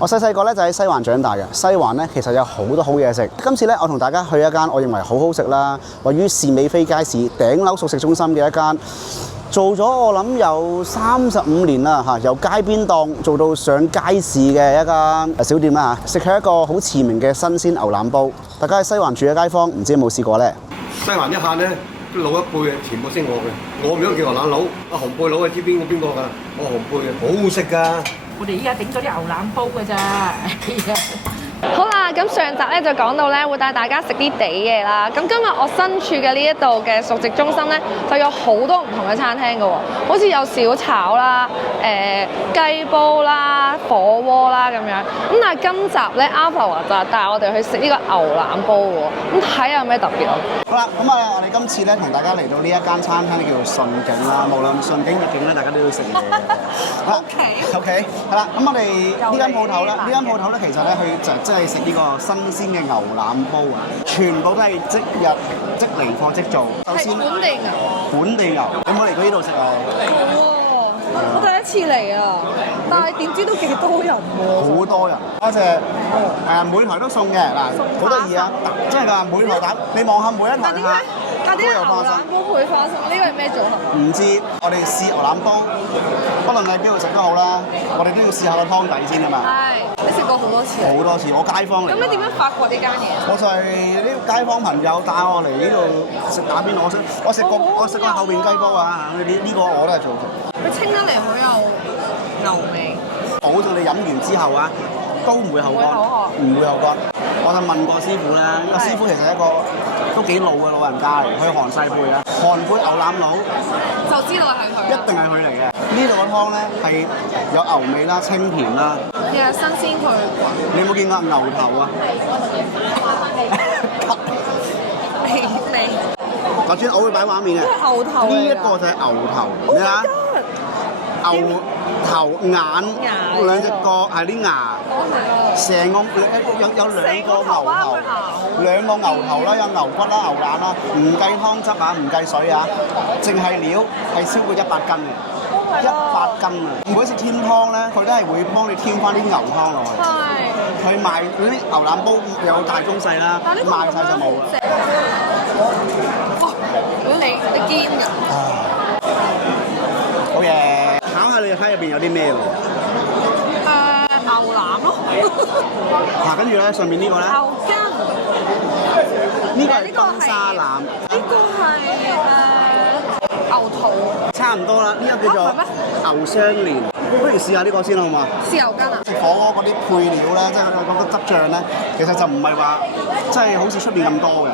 我細細個咧就喺西環長大嘅，西環咧其實有好多好嘢食。今次咧我同大家去一間我認為好好食啦，位於士美菲街市頂樓熟食中心嘅一間，做咗我諗有35年啦嚇，由街邊檔做到上街市嘅一間小店啦嚇。食佢一個好馳名嘅新鮮牛腩煲，大家喺西環住嘅街坊唔知有冇試過呢？西環一下咧，老一輩嘅全部識我嘅，我唔想叫牛腩佬，阿紅貝佬啊知邊個㗎？我紅貝嘅，好好食㗎。我哋依家整咗啲牛腩煲㗎咋。好啦，咁上集咧就講到咧會帶大家食啲地嘢啦。咁今日我身處嘅呢一度嘅熟食中心咧，就有好多唔同嘅餐廳㗎喎，好似有小炒啦、雞煲啦、火鍋啦咁樣。咁但係今集咧，Alpha 話就帶我哋去食呢個牛腩煲喎。咁睇下有咩特別咯。好啦，咁我哋今次咧同大家嚟到呢一間餐廳叫做順景啦。無論順景逆境咧，大家都要食嘢嘅。好啦 OK， 係啦。咁我哋呢間鋪頭啦，呢間鋪頭咧其實咧佢就即係食呢個新鮮嘅牛腩煲啊，全部都係即日即嚟貨即做。首先本地牛。本地牛，有冇嚟過呢度食啊？我第一次嚟啊，但係點知都幾多人喎。好多人，多謝每台都送嘅嗱，好得意啊！真係㗎，每台蛋你望下每一台嚇。但點解牛腩煲配花生？呢個係咩組合？唔知，我哋試牛腩煲，不論你喺邊度食都好啦，我哋都要試下個湯底先啊嘛。係，你食過好多次。好多次，我街坊嚟。咁你點樣發掘呢間嘢？我就係呢個街坊朋友帶我嚟呢度食打邊爐，我食過後邊雞煲啊！呢個我都係做過。佢清得嚟好有牛味，保證你飲完之後啊，都唔會口乾，唔會口乾。我就問過師傅啦，呢個師傅其實係一個都幾老嘅老人家嚟，佢韓西貝啦，韓貝牛腩佬，就知道係佢。一定係佢嚟嘅。呢度個湯咧係有牛味啦、清甜啦，又係新鮮佢。你有冇見過牛頭啊？未。頭先我會擺畫面嘅。牛頭。呢一個就係牛頭，咩啊？牛頭眼兩隻角係啲牙，成個有兩個牛頭，兩個牛頭啦，有牛骨啦、牛腩啦，唔計湯汁啊，唔計水啊，淨係料係超過100斤嘅，100斤啊！每一次添湯咧，佢都係會幫你添翻啲牛湯落去。係。佢賣嗰啲牛腩煲有大中細啦，賣晒就冇啦。哇！你堅㗎？好嘢！考下你睇入邊有啲咩喎？牛腩咯。嗱，跟住咧上面呢個咧？牛筋。呢個係崩沙腩。呢個係牛肚。差唔多啦，呢個叫做牛雙連。不如試下呢個先好嘛？豉油筋啊！食火鍋嗰啲配料咧，即係嗰個汁醬咧，其實就唔係話即係好似出邊咁多嘅，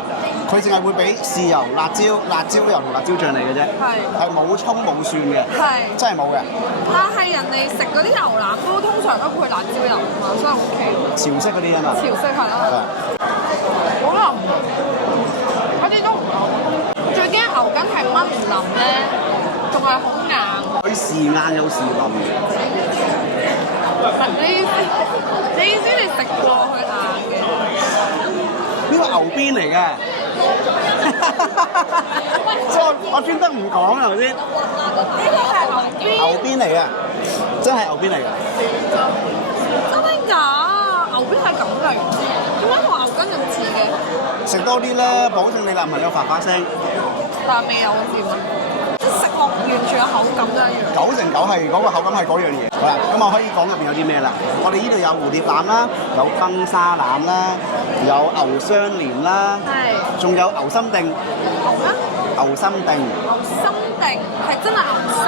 佢淨係會俾豉油、辣椒油同辣椒醬嚟嘅啫，係冇葱冇蒜嘅，真係冇嘅。但係人哋食嗰啲牛腩煲通常都配辣椒油啊嘛，所以 OK。潮式嗰啲啊嘛。潮式係咯。好腍，嗰啲都唔好。最驚牛筋係炆唔腍咧，仲係好硬。佢時硬有時腍。你意思你食過佢硬嘅？呢個牛鞭嚟嘅，所以我專登唔講啊頭先。呢個係牛鞭。牛鞭嚟嘅，真係牛鞭嚟嘅。真係假？牛鞭係咁嚟，點解同牛筋咁似嘅？食多啲咧，保證你男朋友發聲。但係未有掂啊！食落完全口感都一樣。9成9係嗰個口感係嗰樣嘢。好啦，咁我可以講入邊有啲咩啦？我哋呢度有蝴蝶腩啦，有崩沙腩啦，有牛雙連啦，仲有牛心定。牛咩？牛心定。牛心定係真係牛心。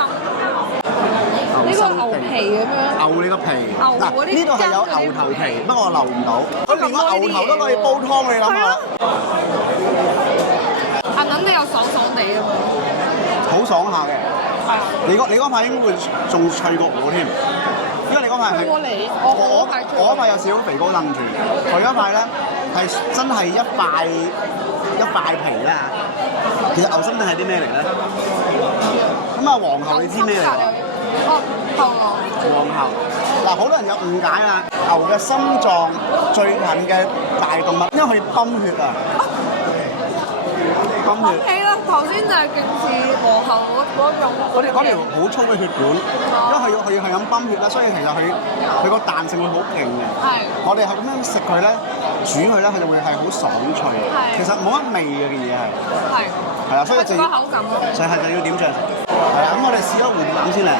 呢個牛皮咁樣。牛你個皮。嗱，呢度係有牛頭皮，不過我留唔到。佢連個牛頭都可以煲湯，你諗下。硬硬地又爽爽地咁樣。好爽下嘅。係啊。你嗰塊應該會仲脆過我添，因為你嗰塊係我嗰塊有少少肥膏楞住，佢嗰塊咧係真係一塊皮啦。其實牛心定係啲咩嚟咧？咁啊，皇后你知咩嚟㗎？皇后嗱，好多人有誤解啦。牛嘅心臟最近嘅大動脈，因為佢泵血啊。泵血。頭先就係勁似和後嗰種。嗰條好粗嘅血管，因為佢係咁泵血啦，所以其實佢個彈性會好勁嘅。係。我哋係咁樣食佢咧，煮佢咧，佢就會係好爽脆。係。其實冇乜味嘅嘢係。係。係啦，所以就要口感咯。所以係就要點醬食。係啦，咁我哋試咗蝴蝶腩先嚟。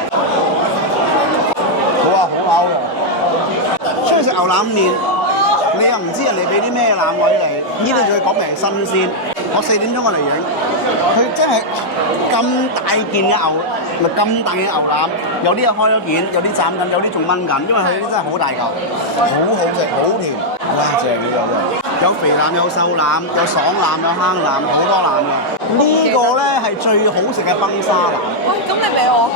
好啊，好飽喎！出去食牛腩麵，你又唔知人哋俾啲咩腩位你，呢度仲要講明係新鮮。我4點鐘我嚟影，佢真係咁大件嘅牛，咪咁大嘅牛腩，有啲係開咗件，有啲斬緊，有啲仲炆緊，因為佢啲真係好大嚿，好好食，好甜，哇！正呢個真係，有肥腩，有瘦腩，有爽腩，有坑腩，好多腩嘅。呢個咧係最好食嘅崩沙腩。喂，咁你俾我？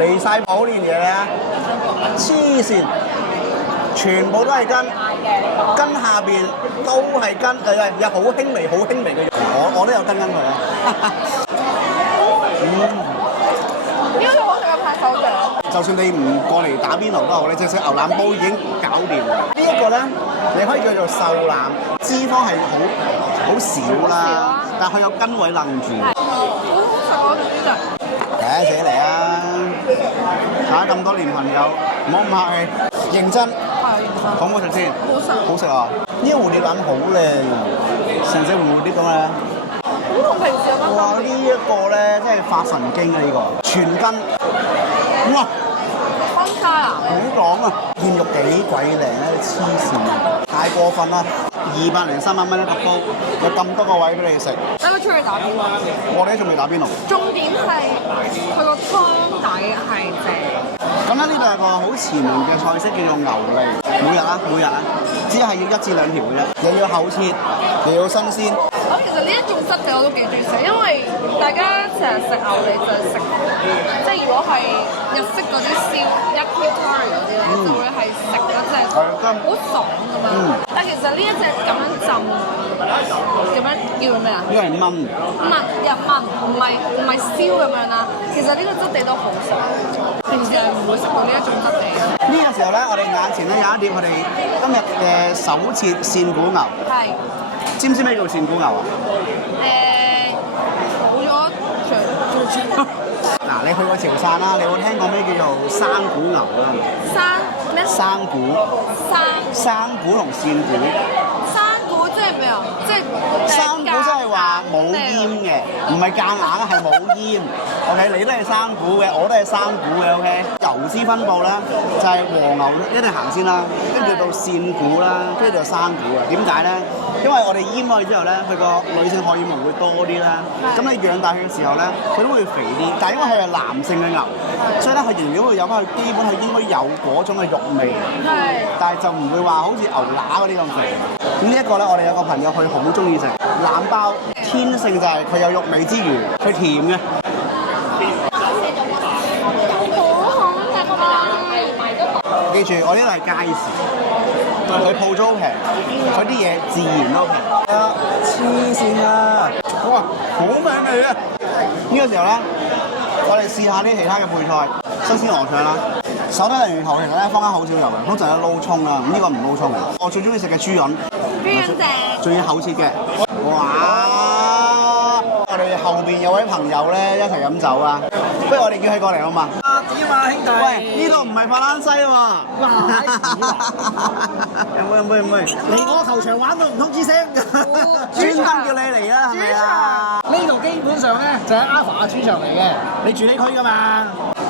離曬譜呢樣嘢咧，黐線，全部都係跟下邊都係跟，有好輕微嘅肉，我都有跟佢啊。呢個好食嘅拍手掌。就算你唔過嚟打邊爐都好，你只食牛腩煲已經搞掂啦。呢一個咧，你可以叫做瘦腩，脂肪係好少啦，但係佢有筋位愣住。好好食啊！呢隻。自己嚟啊！打咁多年朋友，唔好咁客氣，認真。好唔好食先？好食。好食啊！呢個蝴蝶腩好靚，成隻蝴蝶咁嘅。好同平時有乜分別？哇！呢一個咧，真係發神經啊！呢個全筋，哇！分晒啊！好爽啊！件肉幾鬼靚咧，黐線，太過分啦！200零300蚊一個煲，有咁多個位俾你食。使唔使出去打邊爐？我哋仲未打邊爐。重點係佢個湯底係正。咁咧呢度係個好前門嘅菜式，叫做牛脷。每日啊，只係要1至2條嘅啫，又要厚切，又要新鮮。其實呢一種質地我都幾中意食，因為大家成日食牛脷就係食，即係如果係日式嗰啲燒yakitori嗰啲咧，就會係食嗰隻好爽咁樣。但其實呢一隻咁樣浸，咁樣叫咩啊？因為燜，唔係燒咁樣啦。其實呢個質地都好食，平時係唔會食到呢一種質地。呢個時候咧，我哋眼前咧有一碟我哋今日嘅手切扇骨牛。係。知唔知咩叫扇骨牛啊？冇咗嗱，你去過潮汕啦，你有冇聽過咩叫做生骨牛啊？咩？生骨。生骨同扇骨。生骨即係咩啊？即係生骨即係話冇煙嘅，唔係夾硬，係冇煙。OK， 你都係生骨嘅，我都係生骨嘅。OK， 油脂分佈咧就係和牛一定行先啦，跟住到扇骨啦，跟住就生骨啊。點解咧？因為我哋醃落去之後咧，佢個女性荷爾蒙會多啲啦。咁你養大佢嘅時候咧，佢都會肥啲。但係因為佢係男性嘅牛，所以咧佢營養會有翻，佢基本係應該有嗰種嘅肉味。係。但係就唔會話好似牛乸嗰啲咁肥。咁呢一個咧，我哋有個朋友佢好中意食腩包，天性就係佢有肉味之餘，佢甜嘅。記住，我呢度係街市，佢鋪租平，佢啲嘢自然都平。黐線啊！哇，好味味啊！呢個時候咧，我哋試下啲其他嘅配菜，新鮮鵝腸啦。手底鯪魚頭其實咧坊間好少有嘅，通常有撈葱啦，呢個唔撈葱嘅。我最中意食嘅豬潤，仲要厚切嘅。哇！我哋後邊有位朋友咧一齊飲酒啊，不如我哋叫佢過嚟好嘛？點啊兄弟！喂，呢度唔係法蘭西喎。飲杯。嚟我球場玩到唔通知聲㗎，專登叫你嚟啦，係咪啊？呢度基本上咧就係阿華嘅主場嚟嘅，你住呢區㗎嘛？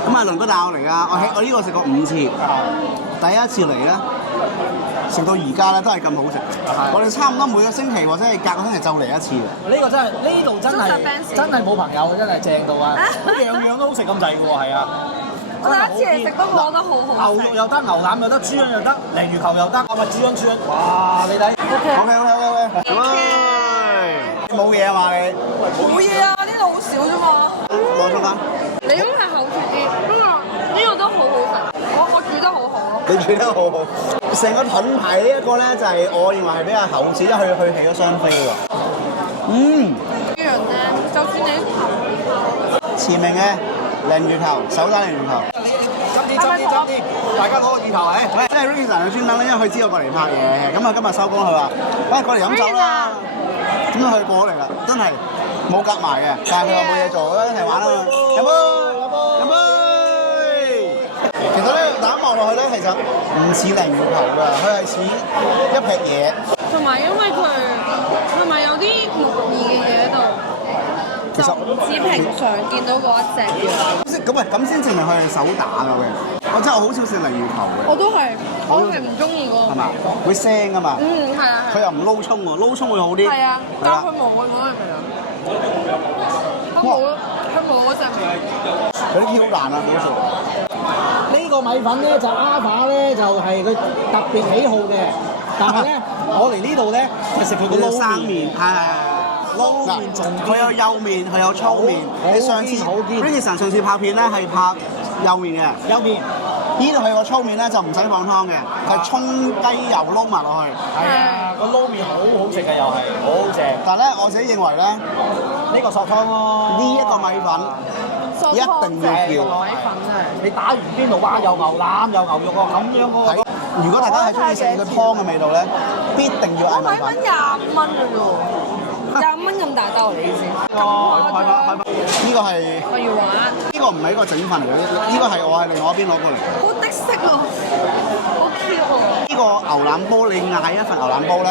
咁啊，鄰居帶我嚟㗎，我呢個食過5次，第一次嚟咧，食到而家咧都係咁好食。我哋差唔多每個星期或者係隔個星期就嚟一次。呢個真係呢度真係冇朋友，真係正到啊！樣樣都好食咁滯㗎喎，係啊！我第一次嚟食都覺得好好。牛肉又得，牛腩又得，豬潤又得，鯪魚球又得，咪豬潤。哇！你睇。OK。冇嘢啊嘛你？冇嘢啊，呢度好少啫嘛。攞咗啦。你嗰個係厚切啲，不過呢個都好好食。我煮得好好咯。你煮得好好。成個盾牌呢一個咧，就係我認為係比較厚切，因為佢起咗雙飛喎。豬潤咧，就算你前面嘅鯪魚頭，手打鯪魚頭。執啲，大家攞個魚頭嚟。喂，即係 Ricky 佢專登咧，因為佢知道過嚟拍嘢，咁啊今日收工佢話，喂過嚟飲酒啦。咁佢過嚟啦，真係冇夾埋嘅，但係佢話冇嘢做，一齊玩啊嘛！飲杯，飲杯。其實咧，大家望落去咧，其實唔似鯪魚球㗎，佢係似一撇嘢。同埋因為佢係咪有啲木耳嘅嘢喺度？其實唔似平常見到嗰一隻嘅。咁先淨係佢係手打㗎嘅。我真係好少食鯪魚球嘅。我都係，我係唔中意嗰個。係嘛？會腥㗎嘛？嗯，係啊。佢又唔撈葱喎，撈葱會好啲。係啊，但係佢冇嗰隻味啊。佢冇嗰隻味。有啲 Q 彈啊，好食。呢個米粉咧就阿爸咧就係佢特別喜好嘅，但係咧我嚟呢度咧就食佢個撈生麵，撈麵仲佢有幼麵，佢有粗麵。你上次 Richardson 上次拍片咧係拍幼麵嘅，幼麵。呢度佢個粗麵咧就唔使放湯嘅，係葱雞油撈埋落去。係啊，個撈麵好好食嘅又係，好好正。但係咧，我自己認為咧，呢個索湯咯，呢一個米粉一定要叫。米粉啊！你打完邊爐哇，有牛腩有牛肉喎，咁樣喎。如果大家係中意食個湯嘅味道咧，必定要嗌米粉。米粉25蚊嘅啫喎，25蚊咁大兜你意思？咁誇張？呢個係我要玩。呢個唔係一個整份嚟嘅，呢個係我喺另外一邊攞過嚟。好的色喎，好 Q 喎。呢個牛腩煲你嗌一份牛腩煲咧，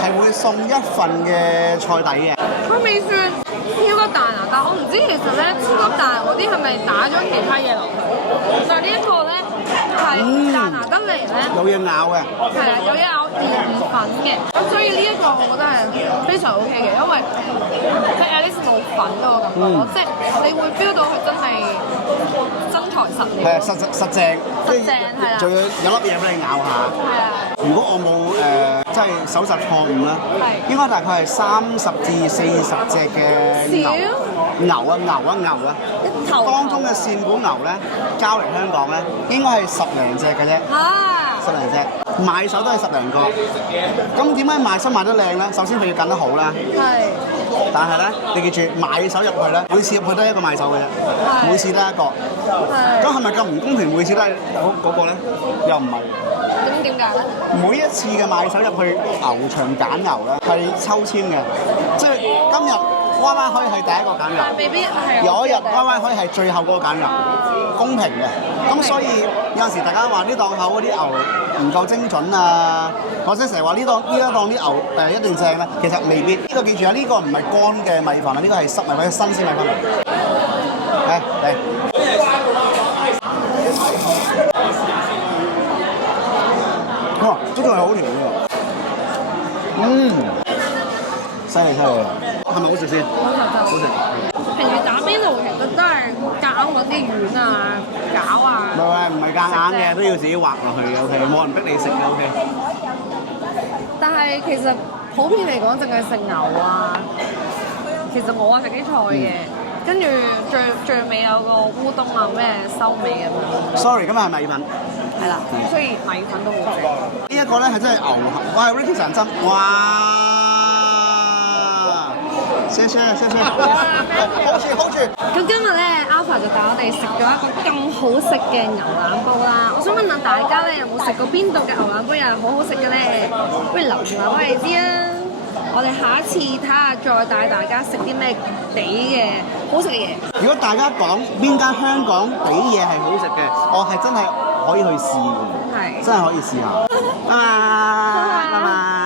係會送一份嘅菜底嘅。佢未算超級大啊，但係我唔知其實咧超級大嗰啲係咪打咗其他嘢落去？但係呢一個咧係大拿得嚟咧，有嘢咬嘅。係啊，有嘢咬澱粉嘅，咁所以呢一個我覺得係非常 OK 嘅，因為佢 at least 冇粉嗰個感覺咯，即係你會 feel 到佢真係真材實料。係啊，實正，係啊，仲要有粒嘢俾你咬下。係啊。如果我冇即係搜集錯誤啦，應該大概係30至40隻嘅牛啊，當中嘅線管牛咧交嚟香港咧，應該係10零隻嘅啫，10零隻，買手都係10零個。咁點解買手賣得靚咧？首先佢要揀得好啦，但係咧你記住買手入去咧，每次入去都係一個買手嘅啫，每次都係一個。咁係咪咁唔公平？每次都係嗰個咧？又唔係。咁點解咧？每一次嘅買手入去牛場揀牛咧係抽籤嘅，即係今日Y Y可以係第一個揀牛，但未必係有一日 Y Y可以係最後嗰個揀牛，公平嘅。咁所以有陣時大家話呢檔口嗰啲牛唔夠精準啊，或者成日話呢一檔啲牛一定正咧，其實未必。呢個記住啊，呢個唔係乾嘅米粉啊，呢個係濕米粉，新鮮米粉嚟。嚟。哇！都仲係好甜嘅喎，犀利！係咪好食先？好食。平時打邊爐其實都係夾硬揾啲丸啊、餃啊。唔係夾硬嘅，都要自己畫落去嘅。OK，冇人逼你食嘅。OK。但係其實普遍嚟講，淨係食牛啊。其實我係食啲菜嘅，跟住最尾有個烏冬啊，咩收尾咁樣。Sorry，今日係米粉。係啦，所以米粉都好正。呢一個咧係真係牛喉，我係 Ricky 神針，哇！謝謝。hold 住。咁今日咧 ，Alpha 就帶我哋食咗一個咁好食嘅牛腩煲啦。我想問下大家咧，有冇食過邊度嘅牛腩煲又係好好食嘅咧？不如留言話俾我哋知啊！我哋下一次睇下再帶大家食啲咩地嘅好食嘅嘢。如果大家講邊間香港地嘢係好食嘅，我係真係可以去試嘅，真係可以試下。拜拜。